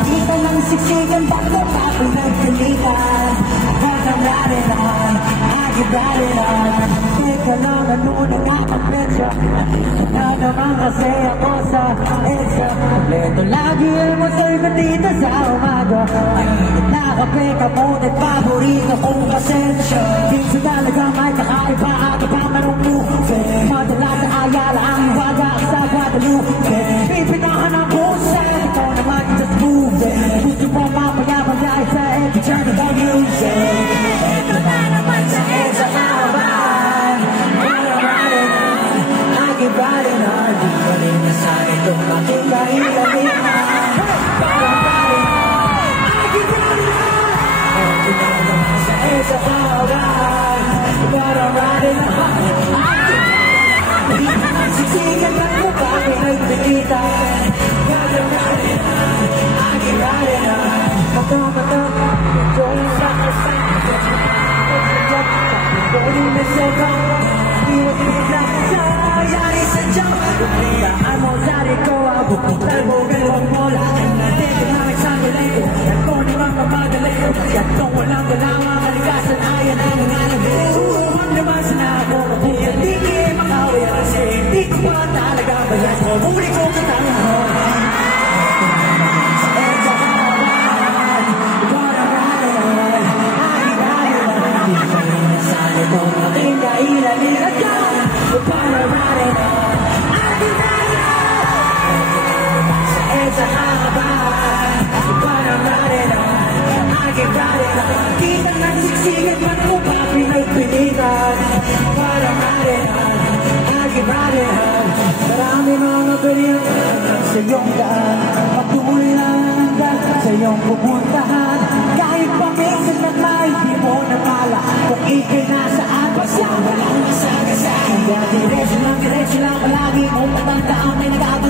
Dito lang siksikan bago pa pinagkalitan. But I'm riding on, I keep riding on. Teka lang, ano na nga ang petsa? Na naman kasi ako sa EDSA. Kompleto lagi ang masay na dito sa umaga. Mainit na kape, kamutin, paborito kong pasensya. Dito talaga may kakaiba at ipamanong buhay. Madala sa Ayala ang iwaga sa Guadalupe. Pipitahan ang pusa, ikaw naman just move it. Gusto mo mapayapagay sa EDSA na ba music? Ito na naman sa EDSA kaban. Riding on, I keep riding on. Di ko rin nasanay itong aking kahilahiman. Riding on, I keep riding on. Ito na naman sa EDSA kaban. Riding on, I keep riding on. Siksikan lang mo pa pinagpilitan. Riding on, I keep riding on. Mata-mata, medyo yung sakasama. Pwede na siya ba? Iwas-iwas lang sa yari sa job. Pagkayaan mo sa riko, bukutal mo, galawang mola. Ang natin, kumamit sa galito. At kung di mang mamadali, at kung walang galama, kalikasan ay ang nangangalit. Huwag naman sa nako, mabuhay, di kayo makawi. Kasi di ko pa talaga bayan mo. Muli ko sa tanong mo. Kita ng siksikan man mo pa pinagpilitan. Para marihan, agi marihan. Marami mga ganyan sa iyong daan. Patuloy lang hanggang sa iyong pupuntahan. Kahit paminsan na tayo, di mo nakala kung ikay nasaan. Basta walang masagasaan. Kaya diretso lang palagi mong matandaan. May nag-aabang